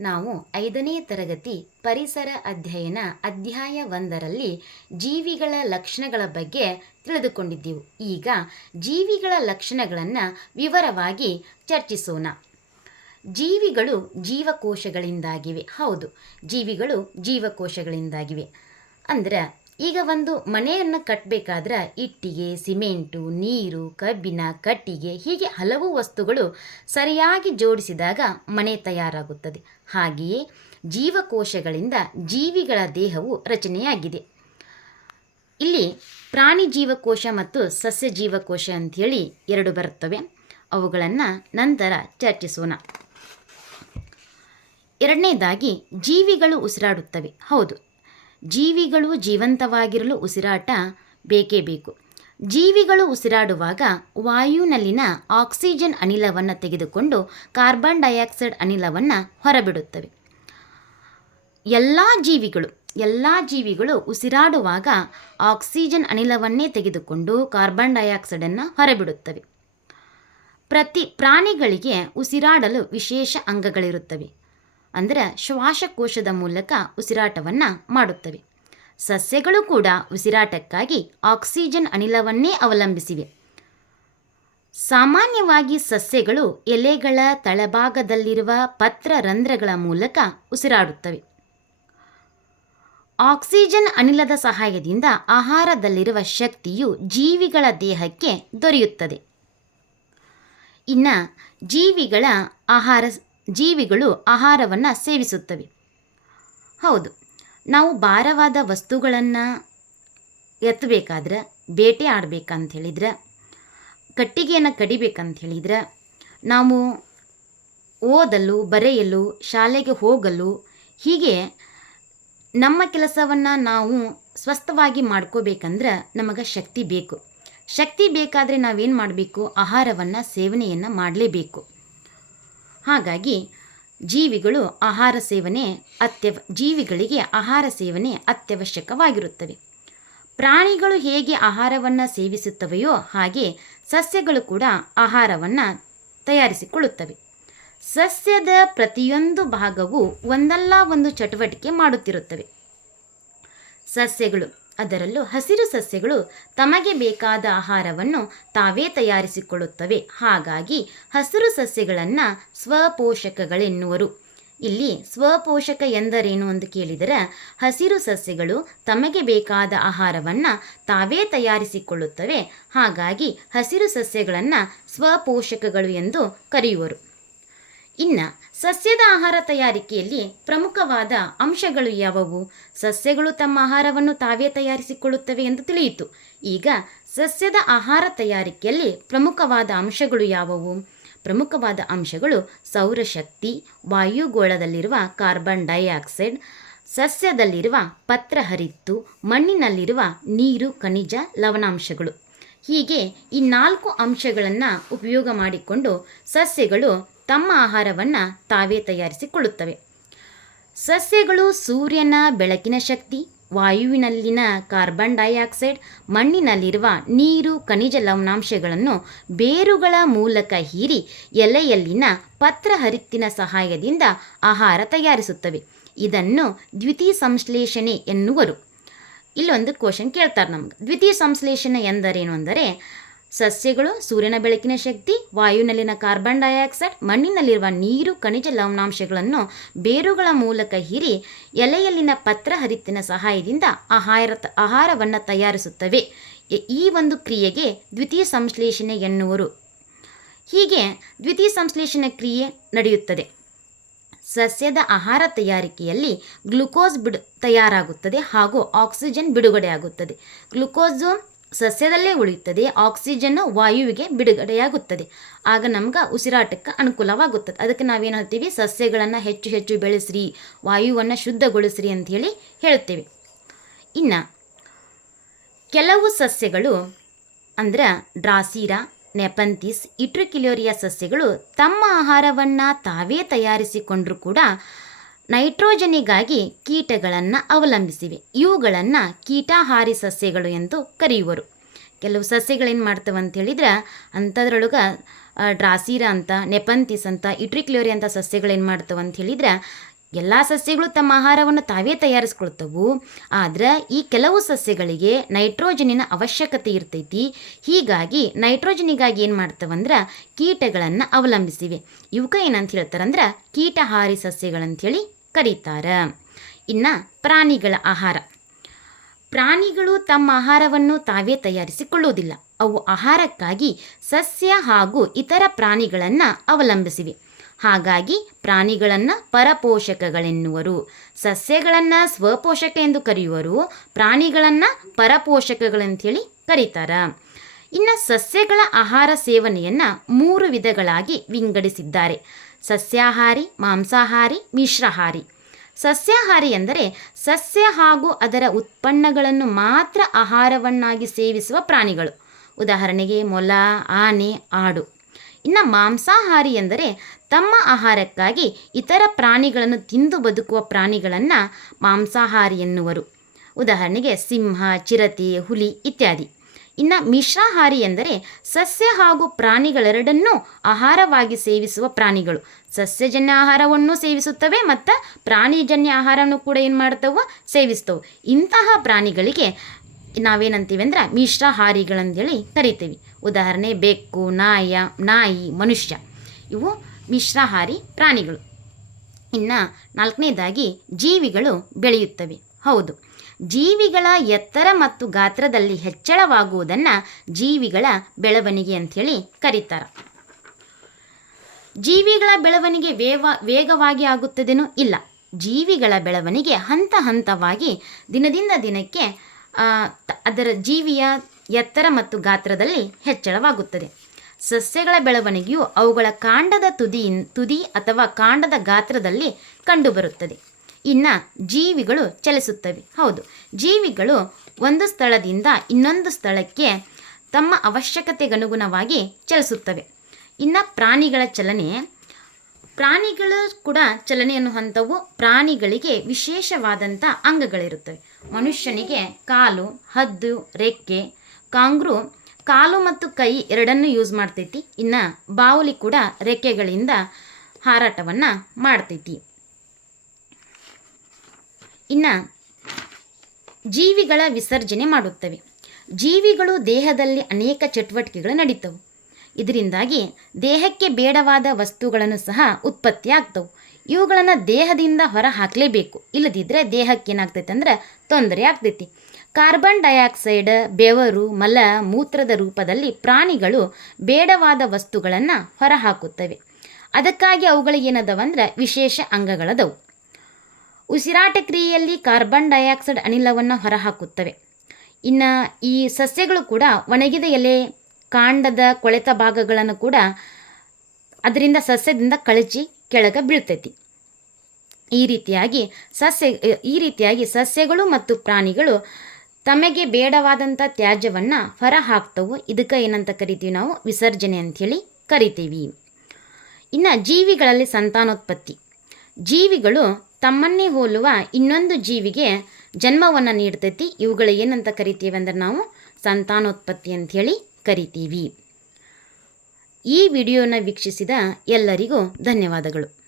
ನಾವು ಐದನೇ ತರಗತಿ ಪರಿಸರ ಅಧ್ಯಯನ ಅಧ್ಯಾಯ ಒಂದರಲ್ಲಿ ಜೀವಿಗಳ ಲಕ್ಷಣಗಳ ಬಗ್ಗೆ ತಿಳಿದುಕೊಂಡಿದ್ದೆವು. ಈಗ ಜೀವಿಗಳ ಲಕ್ಷಣಗಳನ್ನು ವಿವರವಾಗಿ ಚರ್ಚಿಸೋಣ. ಜೀವಿಗಳು ಜೀವಕೋಶಗಳಿಂದಾಗಿವೆ. ಹೌದು, ಜೀವಿಗಳು ಜೀವಕೋಶಗಳಿಂದಾಗಿವೆ. ಅಂದ್ರೆ ಈಗ ಒಂದು ಮನೆಯನ್ನು ಕಟ್ಟಬೇಕಾದ್ರೆ ಇಟ್ಟಿಗೆ, ಸಿಮೆಂಟು, ನೀರು, ಕಬ್ಬಿನ, ಕಟ್ಟಿಗೆ ಹೀಗೆ ಹಲವು ವಸ್ತುಗಳು ಸರಿಯಾಗಿ ಜೋಡಿಸಿದಾಗ ಮನೆ ತಯಾರಾಗುತ್ತದೆ. ಹಾಗೆಯೇ ಜೀವಕೋಶಗಳಿಂದ ಜೀವಿಗಳ ದೇಹವು ರಚನೆಯಾಗಿದೆ. ಇಲ್ಲಿ ಪ್ರಾಣಿ ಜೀವಕೋಶ ಮತ್ತು ಸಸ್ಯ ಜೀವಕೋಶ ಅಂಥೇಳಿ ಎರಡು ಬರುತ್ತವೆ. ಅವುಗಳನ್ನು ನಂತರ ಚರ್ಚಿಸೋಣ. ಎರಡನೇದಾಗಿ ಜೀವಿಗಳು ಉಸಿರಾಡುತ್ತವೆ. ಹೌದು ಜೀವಿಗಳು ಜೀವಂತವಾಗಿರಲು ಉಸಿರಾಟ ಬೇಕೇ ಬೇಕು. ಜೀವಿಗಳು ಉಸಿರಾಡುವಾಗ ವಾಯುವಿನಲ್ಲಿನ ಆಕ್ಸಿಜನ್ ಅನಿಲವನ್ನು ತೆಗೆದುಕೊಂಡು ಕಾರ್ಬನ್ ಡೈಆಕ್ಸೈಡ್ ಅನಿಲವನ್ನು ಹೊರಬಿಡುತ್ತವೆ. ಎಲ್ಲ ಜೀವಿಗಳು ಎಲ್ಲ ಜೀವಿಗಳು ಉಸಿರಾಡುವಾಗ ಆಕ್ಸಿಜನ್ ಅನಿಲವನ್ನೇ ತೆಗೆದುಕೊಂಡು ಕಾರ್ಬನ್ ಡೈಆಕ್ಸೈಡನ್ನು ಹೊರಬಿಡುತ್ತವೆ. ಪ್ರತಿ ಪ್ರಾಣಿಗಳಿಗೆ ಉಸಿರಾಡಲು ವಿಶೇಷ ಅಂಗಗಳಿರುತ್ತವೆ. ಅಂದರೆ ಶ್ವಾಸಕೋಶದ ಮೂಲಕ ಉಸಿರಾಟವನ್ನು ಮಾಡುತ್ತವೆ. ಸಸ್ಯಗಳು ಕೂಡ ಉಸಿರಾಟಕ್ಕಾಗಿ ಆಕ್ಸಿಜನ್ ಅನಿಲವನ್ನೇ ಅವಲಂಬಿಸಿವೆ. ಸಾಮಾನ್ಯವಾಗಿ ಸಸ್ಯಗಳು ಎಲೆಗಳ ತಳಭಾಗದಲ್ಲಿರುವ ಪತ್ರ ರಂಧ್ರಗಳ ಮೂಲಕ ಉಸಿರಾಡುತ್ತವೆ. ಆಕ್ಸಿಜನ್ ಅನಿಲದ ಸಹಾಯದಿಂದ ಆಹಾರದಲ್ಲಿರುವ ಶಕ್ತಿಯು ಜೀವಿಗಳ ದೇಹಕ್ಕೆ ದೊರೆಯುತ್ತದೆ. ಇನ್ನು ಜೀವಿಗಳ ಆಹಾರ ಜೀವಿಗಳು ಆಹಾರವನ್ನು ಸೇವಿಸುತ್ತವೆ. ಹೌದು, ನಾವು ಭಾರವಾದ ವಸ್ತುಗಳನ್ನು ಎತ್ತಬೇಕಾದ್ರೆ, ಬೇಟೆ ಆಡಬೇಕಂತ ಹೇಳಿದ್ರೆ ಕಟ್ಟಿಗೆಯನ್ನು ಕಡಿಬೇಕಂತ ಹೇಳಿದ್ರೆ ನಾವು ಓದಲು, ಬರೆಯಲು, ಶಾಲೆಗೆ ಹೋಗಲು, ಹೀಗೆ ನಮ್ಮ ಕೆಲಸವನ್ನು ನಾವು ಸ್ವಸ್ಥವಾಗಿ ಮಾಡ್ಕೋಬೇಕಂದ್ರೆ ನಮಗೆ ಶಕ್ತಿ ಬೇಕು. ಶಕ್ತಿ ಬೇಕಾದರೆ ನಾವೇನು ಮಾಡಬೇಕು? ಆಹಾರವನ್ನು, ಸೇವನೆಯನ್ನು ಮಾಡಲೇಬೇಕು. ಹಾಗಾಗಿ ಜೀವಿಗಳು ಆಹಾರ ಸೇವನೆ ಅತ್ಯವ, ಜೀವಿಗಳಿಗೆ ಆಹಾರ ಸೇವನೆ ಅತ್ಯವಶ್ಯಕವಾಗಿರುತ್ತವೆ. ಪ್ರಾಣಿಗಳು ಹೇಗೆ ಆಹಾರವನ್ನು ಸೇವಿಸುತ್ತವೆಯೋ ಹಾಗೆ ಸಸ್ಯಗಳು ಕೂಡ ಆಹಾರವನ್ನು ತಯಾರಿಸಿಕೊಳ್ಳುತ್ತವೆ. ಸಸ್ಯದ ಪ್ರತಿಯೊಂದು ಭಾಗವು ಒಂದಲ್ಲ ಒಂದು ಚಟುವಟಿಕೆ ಮಾಡುತ್ತಿರುತ್ತವೆ. ಸಸ್ಯಗಳು ಅದರಲ್ಲೂ ಹಸಿರು ಸಸ್ಯಗಳು ತಮಗೆ ಬೇಕಾದ ಆಹಾರವನ್ನು ತಾವೇ ತಯಾರಿಸಿಕೊಳ್ಳುತ್ತವೆ. ಹಾಗಾಗಿ ಹಸಿರು ಸಸ್ಯಗಳನ್ನು ಸ್ವಪೋಷಕಗಳೆನ್ನುವರು. ಇಲ್ಲಿ ಸ್ವಪೋಷಕ ಎಂದರೇನು ಎಂದು ಕೇಳಿದರೆ ಹಸಿರು ಸಸ್ಯಗಳು ತಮಗೆ ಬೇಕಾದ ಆಹಾರವನ್ನು ತಾವೇ ತಯಾರಿಸಿಕೊಳ್ಳುತ್ತವೆ. ಹಾಗಾಗಿ ಹಸಿರು ಸಸ್ಯಗಳನ್ನು ಸ್ವಪೋಷಕಗಳು ಎಂದು ಕರೆಯುವರು. ಇನ್ನು ಸಸ್ಯದ ಆಹಾರ ತಯಾರಿಕೆಯಲ್ಲಿ ಪ್ರಮುಖವಾದ ಅಂಶಗಳು ಯಾವುವು? ಸಸ್ಯಗಳು ತಮ್ಮ ಆಹಾರವನ್ನು ತಾವೇ ತಯಾರಿಸಿಕೊಳ್ಳುತ್ತವೆ ಎಂದು ತಿಳಿಯಿತು. ಈಗ ಸಸ್ಯದ ಆಹಾರ ತಯಾರಿಕೆಯಲ್ಲಿ ಪ್ರಮುಖವಾದ ಅಂಶಗಳು ಯಾವುವು? ಪ್ರಮುಖವಾದ ಅಂಶಗಳು ಸೌರಶಕ್ತಿ, ವಾಯುಗೋಳದಲ್ಲಿರುವ ಕಾರ್ಬನ್ ಡೈಆಕ್ಸೈಡ್, ಸಸ್ಯದಲ್ಲಿರುವ ಪತ್ರ ಹರಿತ್ತು, ಮಣ್ಣಿನಲ್ಲಿರುವ ನೀರು, ಖನಿಜ, ಲವಣಾಂಶಗಳು. ಹೀಗೆ ಈ ನಾಲ್ಕು ಅಂಶಗಳನ್ನು ಉಪಯೋಗ ಮಾಡಿಕೊಂಡು ಸಸ್ಯಗಳು ತಮ್ಮ ಆಹಾರವನ್ನು ತಾವೇ ತಯಾರಿಸಿಕೊಳ್ಳುತ್ತವೆ. ಸಸ್ಯಗಳು ಸೂರ್ಯನ ಬೆಳಕಿನ ಶಕ್ತಿ, ವಾಯುವಿನಲ್ಲಿನ ಕಾರ್ಬನ್ ಡೈಆಕ್ಸೈಡ್, ಮಣ್ಣಿನಲ್ಲಿರುವ ನೀರು, ಖನಿಜ ಲವಣಾಂಶಗಳನ್ನು ಬೇರುಗಳ ಮೂಲಕ ಹೀರಿ ಎಲೆಯಲ್ಲಿನ ಪತ್ರಹರಿತ್ತಿನ ಸಹಾಯದಿಂದ ಆಹಾರ ತಯಾರಿಸುತ್ತವೆ. ಇದನ್ನು ದ್ವಿತೀಯ ಸಂಶ್ಲೇಷಣೆ ಎನ್ನುವರು. ಇಲ್ಲೊಂದು ಕ್ವಶನ್ ಕೇಳ್ತಾರೆ ನಮ್ಗೆ. ದ್ವಿತೀಯ ಸಂಶ್ಲೇಷಣೆ ಎಂದರೇನು ಅಂದರೆ ಸಸ್ಯಗಳು, ಸೂರ್ಯನ ಬೆಳಕಿನ ಶಕ್ತಿ ವಾಯುವಿನಲ್ಲಿನ ಕಾರ್ಬನ್ ಡೈಆಕ್ಸೈಡ್ ಮಣ್ಣಿನಲ್ಲಿರುವ ನೀರು, ಖನಿಜ ಲವಣಾಂಶಗಳನ್ನು ಬೇರುಗಳ ಮೂಲಕ ಹೀರಿ ಎಲೆಯಲ್ಲಿನ ಪತ್ರಹರಿತ್ತಿನ ಸಹಾಯದಿಂದ ಆಹಾರ ಆಹಾರವನ್ನು ತಯಾರಿಸುತ್ತವೆ. ಈ ಒಂದು ಕ್ರಿಯೆಗೆ ದ್ವಿತೀಯ ಸಂಶ್ಲೇಷಣೆ ಎನ್ನುವರು. ಹೀಗೆ ದ್ವಿತೀಯ ಸಂಶ್ಲೇಷಣೆ ಕ್ರಿಯೆ ನಡೆಯುತ್ತದೆ. ಸಸ್ಯದ ಆಹಾರ ತಯಾರಿಕೆಯಲ್ಲಿ ಗ್ಲುಕೋಸ್ ಬಿಡು, ತಯಾರಾಗುತ್ತದೆ ಹಾಗೂ ಆಕ್ಸಿಜನ್ ಬಿಡುಗಡೆಯಾಗುತ್ತದೆ. ಗ್ಲುಕೋಸು ಸಸ್ಯದಲ್ಲೇ ಉಳಿಯುತ್ತದೆ, ಆಕ್ಸಿಜನ್ ವಾಯುವಿಗೆ ಬಿಡುಗಡೆಯಾಗುತ್ತದೆ. ಆಗ ನಮ್ಗೆ ಉಸಿರಾಟಕ್ಕೆ ಅನುಕೂಲವಾಗುತ್ತದೆ. ಅದಕ್ಕೆ ನಾವೇನು ಹೇಳ್ತೀವಿ? ಸಸ್ಯಗಳನ್ನು ಹೆಚ್ಚು ಹೆಚ್ಚು ಬೆಳೆಸ್ರಿ, ವಾಯುವನ್ನು ಶುದ್ಧಗೊಳಿಸ್ರಿ ಅಂಥೇಳಿ ಹೇಳ್ತೇವೆ. ಇನ್ನು ಕೆಲವು ಸಸ್ಯಗಳು ಅಂದ್ರೆ ಡ್ರಾಸೀರಾ ನೆಪಂತಿಸ್ ಇಟ್ರಿಕಿಲೋರಿಯಾ ಸಸ್ಯಗಳು ತಮ್ಮ ಆಹಾರವನ್ನು ತಾವೇ ತಯಾರಿಸಿಕೊಂಡರೂ ಕೂಡ ನೈಟ್ರೋಜನಿಗಾಗಿ ಕೀಟಗಳನ್ನು ಅವಲಂಬಿಸಿವೆ. ಇವುಗಳನ್ನು ಕೀಟಾಹಾರಿ ಸಸ್ಯಗಳು ಎಂದು ಕರೆಯುವರು. ಕೆಲವು ಸಸ್ಯಗಳೇನು ಮಾಡ್ತವೆ ಅಂತ ಹೇಳಿದ್ರೆ, ಅಂಥದ್ರೊಳಗೆ ಡ್ರಾಸೀರ ಅಂತ, ನೆಪಂತಿಸ್ ಅಂತ, ಇಟ್ರಿಕ್ಲೋರಿ ಅಂತ ಸಸ್ಯಗಳೇನು ಮಾಡ್ತವೆ ಅಂತ ಹೇಳಿದ್ರೆ ಎಲ್ಲ ಸಸ್ಯಗಳು ತಮ್ಮ ಆಹಾರವನ್ನು ತಾವೇ ತಯಾರಿಸ್ಕೊಳ್ತವು. ಆದ್ರೆ ಈ ಕೆಲವು ಸಸ್ಯಗಳಿಗೆ ನೈಟ್ರೋಜನಿನ ಅವಶ್ಯಕತೆ ಇರ್ತೈತಿ. ಹೀಗಾಗಿ ನೈಟ್ರೋಜನಿಗಾಗಿ ಏನು ಮಾಡ್ತವಂದ್ರೆ ಕೀಟಗಳನ್ನು ಅವಲಂಬಿಸಿವೆ. ಇವಕ್ಕೆ ಏನಂತ ಹೇಳ್ತಾರಂದ್ರೆ ಕೀಟಹಾರಿ ಸಸ್ಯಗಳಂಥೇಳಿ ಕರೀತಾರೆ. ಇನ್ನು ಪ್ರಾಣಿಗಳ ಆಹಾರ. ಪ್ರಾಣಿಗಳು ತಮ್ಮ ಆಹಾರವನ್ನು ತಾವೇ ತಯಾರಿಸಿಕೊಳ್ಳುವುದಿಲ್ಲ. ಅವು ಆಹಾರಕ್ಕಾಗಿ ಸಸ್ಯ ಹಾಗೂ ಇತರ ಪ್ರಾಣಿಗಳನ್ನು ಅವಲಂಬಿಸಿವೆ. ಹಾಗಾಗಿ ಪ್ರಾಣಿಗಳನ್ನು ಪರಪೋಷಕಗಳೆನ್ನುವರು. ಸಸ್ಯಗಳನ್ನು ಸ್ವಪೋಷಕ ಎಂದು ಕರೆಯುವರು, ಪ್ರಾಣಿಗಳನ್ನು ಪರಪೋಷಕಗಳಂತೇಳಿ ಕರೀತಾರೆ. ಇನ್ನು ಸಸ್ಯಗಳ ಆಹಾರ ಸೇವನೆಯನ್ನು ಮೂರು ವಿಧಗಳಾಗಿ ವಿಂಗಡಿಸಿದ್ದಾರೆ. ಸಸ್ಯಾಹಾರಿ, ಮಾಂಸಾಹಾರಿ, ಮಿಶ್ರಹಾರಿ. ಸಸ್ಯಾಹಾರಿ ಎಂದರೆ ಸಸ್ಯ ಹಾಗೂ ಅದರ ಉತ್ಪನ್ನಗಳನ್ನು ಮಾತ್ರ ಆಹಾರವನ್ನಾಗಿ ಸೇವಿಸುವ ಪ್ರಾಣಿಗಳು. ಉದಾಹರಣೆಗೆ ಮೊಲ, ಆನೆ, ಆಡು. ಇನ್ನು ಮಾಂಸಾಹಾರಿ ಎಂದರೆ ತಮ್ಮ ಆಹಾರಕ್ಕಾಗಿ ಇತರ ಪ್ರಾಣಿಗಳನ್ನು ತಿಂದು ಬದುಕುವ ಪ್ರಾಣಿಗಳನ್ನು ಮಾಂಸಾಹಾರಿ ಎನ್ನುವರು. ಉದಾಹರಣೆಗೆ ಸಿಂಹ, ಚಿರತೆ, ಹುಲಿ ಇತ್ಯಾದಿ. ಇನ್ನು ಮಿಶ್ರಾಹಾರಿ ಎಂದರೆ ಸಸ್ಯ ಹಾಗೂ ಪ್ರಾಣಿಗಳೆರಡನ್ನೂ ಆಹಾರವಾಗಿ ಸೇವಿಸುವ ಪ್ರಾಣಿಗಳು. ಸಸ್ಯಜನ್ಯ ಆಹಾರವನ್ನು ಸೇವಿಸುತ್ತವೆ ಮತ್ತು ಪ್ರಾಣಿಜನ್ಯ ಆಹಾರವನ್ನು ಕೂಡ ಏನು ಮಾಡ್ತವೆ? ಸೇವಿಸ್ತವೆ. ಇಂತಹ ಪ್ರಾಣಿಗಳಿಗೆ ನಾವೇನಂತೀವಿ ಅಂದ್ರೆ ಮಿಶ್ರಾಹಾರಿಗಳಂದೇಳಿ ಕರಿತೀವಿ. ಉದಾಹರಣೆ ಬೆಕ್ಕು, ನಾಯ, ನಾಯಿ, ಮನುಷ್ಯ. ಇವು ಮಿಶ್ರಾಹಾರಿ ಪ್ರಾಣಿಗಳು. ಇನ್ನು ನಾಲ್ಕನೇದಾಗಿ ಜೀವಿಗಳು ಬೆಳೆಯುತ್ತವೆ. ಹೌದು. ಜೀವಿಗಳ ಎತ್ತರ ಮತ್ತು ಗಾತ್ರದಲ್ಲಿ ಹೆಚ್ಚಳವಾಗುವುದನ್ನು ಜೀವಿಗಳ ಬೆಳವಣಿಗೆ ಅಂಥೇಳಿ ಕರೀತಾರೆ. ಜೀವಿಗಳ ಬೆಳವಣಿಗೆ ವೇವ, ವೇಗವಾಗಿ ಆಗುತ್ತದೇನೋ ಇಲ್ಲ. ಜೀವಿಗಳ ಬೆಳವಣಿಗೆ ಹಂತ ಹಂತವಾಗಿ ದಿನದಿಂದ ದಿನಕ್ಕೆ ಅದರ ಜೀವಿಯ ಎತ್ತರ ಮತ್ತು ಗಾತ್ರದಲ್ಲಿ ಹೆಚ್ಚಳವಾಗುತ್ತದೆ. ಸಸ್ಯಗಳ ಬೆಳವಣಿಗೆಯು ಅವುಗಳ ಕಾಂಡದ ತುದಿ ತುದಿ ಅಥವಾ ಕಾಂಡದ ಗಾತ್ರದಲ್ಲಿ ಕಂಡುಬರುತ್ತದೆ. ಇನ್ನು ಜೀವಿಗಳು ಚಲಿಸುತ್ತವೆ. ಹೌದು, ಜೀವಿಗಳು ಒಂದು ಸ್ಥಳದಿಂದ ಇನ್ನೊಂದು ಸ್ಥಳಕ್ಕೆ ತಮ್ಮ ಅವಶ್ಯಕತೆಗನುಗುಣವಾಗಿ ಚಲಿಸುತ್ತವೆ. ಇನ್ನು ಪ್ರಾಣಿಗಳ ಚಲನೆ ಪ್ರಾಣಿಗಳು ಕೂಡ ಚಲನೆಯನ್ನು ಹೊಂದವು. ಪ್ರಾಣಿಗಳಿಗೆ ವಿಶೇಷವಾದಂಥ ಅಂಗಗಳಿರುತ್ತವೆ. ಮನುಷ್ಯನಿಗೆ ಕಾಲು, ಹದ್ದು, ರೆಕ್ಕೆ, ಕಾಂಗ್ರು, ಕಾಲು ಮತ್ತು ಕೈ ಎರಡನ್ನೂ ಯೂಸ್ ಮಾಡ್ತೈತಿ. ಇನ್ನು ಬಾವುಲಿ ಕೂಡ ರೆಕ್ಕೆಗಳಿಂದ ಹಾರಾಟವನ್ನು ಮಾಡ್ತೈತಿ. ಇನ್ನು ಜೀವಿಗಳ ವಿಸರ್ಜನೆ ಮಾಡುತ್ತವೆ. ಜೀವಿಗಳು ದೇಹದಲ್ಲಿ ಅನೇಕ ಚಟುವಟಿಕೆಗಳು ನಡೀತವು. ಇದರಿಂದಾಗಿ ದೇಹಕ್ಕೆ ಬೇಡವಾದ ವಸ್ತುಗಳನ್ನು ಸಹ ಉತ್ಪತ್ತಿ ಆಗ್ತವೆ ಇವುಗಳನ್ನು ದೇಹದಿಂದ ಹೊರ ಹಾಕಲೇಬೇಕು ಇಲ್ಲದಿದ್ದರೆ ದೇಹಕ್ಕೆ ಏನಾಗ್ತೈತೆ ಅಂದ್ರೆ ತೊಂದರೆ ಆಗ್ತೈತಿ. ಕಾರ್ಬನ್ ಡೈಆಕ್ಸೈಡ್, ಬೆವರು, ಮಲ, ಮೂತ್ರದ ರೂಪದಲ್ಲಿ ಪ್ರಾಣಿಗಳು ಬೇಡವಾದ ವಸ್ತುಗಳನ್ನು ಹೊರಹಾಕುತ್ತವೆ. ಅದಕ್ಕಾಗಿ ಅವುಗಳಿಗೆ ಏನದವ ಅಂದ್ರೆ ವಿಶೇಷ ಅಂಗಗಳದವು. ಉಸಿರಾಟ ಕ್ರಿಯೆಯಲ್ಲಿ ಕಾರ್ಬನ್ ಡೈಆಕ್ಸೈಡ್ ಅನಿಲವನ್ನು ಹೊರಹಾಕುತ್ತವೆ. ಇನ್ನು ಈ ಸಸ್ಯಗಳು ಕೂಡ ಒಣಗಿದ ಎಲೆ ಕಾಂಡದ ಕೊಳೆತ ಭಾಗಗಳನ್ನು ಕೂಡ ಅದರಿಂದ ಸಸ್ಯದಿಂದ ಕಳಚಿ ಕೆಳಗೆ ಬೀಳ್ತೈತಿ. ಈ ರೀತಿಯಾಗಿ ಸಸ್ಯ, ಈ ರೀತಿಯಾಗಿ ಸಸ್ಯಗಳು ಮತ್ತು ಪ್ರಾಣಿಗಳು ತಮಗೆ ಬೇಡವಾದಂಥ ತ್ಯಾಜ್ಯವನ್ನು ಹೊರ ಹಾಕ್ತವು ಇದಕ್ಕೆ ಏನಂತ ಕರಿತೀವಿ ನಾವು? ವಿಸರ್ಜನೆ ಅಂಥೇಳಿ ಕರಿತೀವಿ. ಇನ್ನು ಜೀವಿಗಳಲ್ಲಿ ಸಂತಾನೋತ್ಪತ್ತಿ. ಜೀವಿಗಳು ತಮ್ಮನ್ನೇ ಹೋಲುವ ಇನ್ನೊಂದು ಜೀವಿಗೆ ಜನ್ಮವನ್ನು ನೀಡ್ತೈತಿ. ಇವುಗಳು ಏನಂತ ಕರಿತೀವಿ ಅಂದ್ರೆ ನಾವು ಸಂತಾನೋತ್ಪತ್ತಿ ಅಂಥೇಳಿ ಕರಿತೀವಿ. ಈ ವಿಡಿಯೋನ ವೀಕ್ಷಿಸಿದ ಎಲ್ಲರಿಗೂ ಧನ್ಯವಾದಗಳು.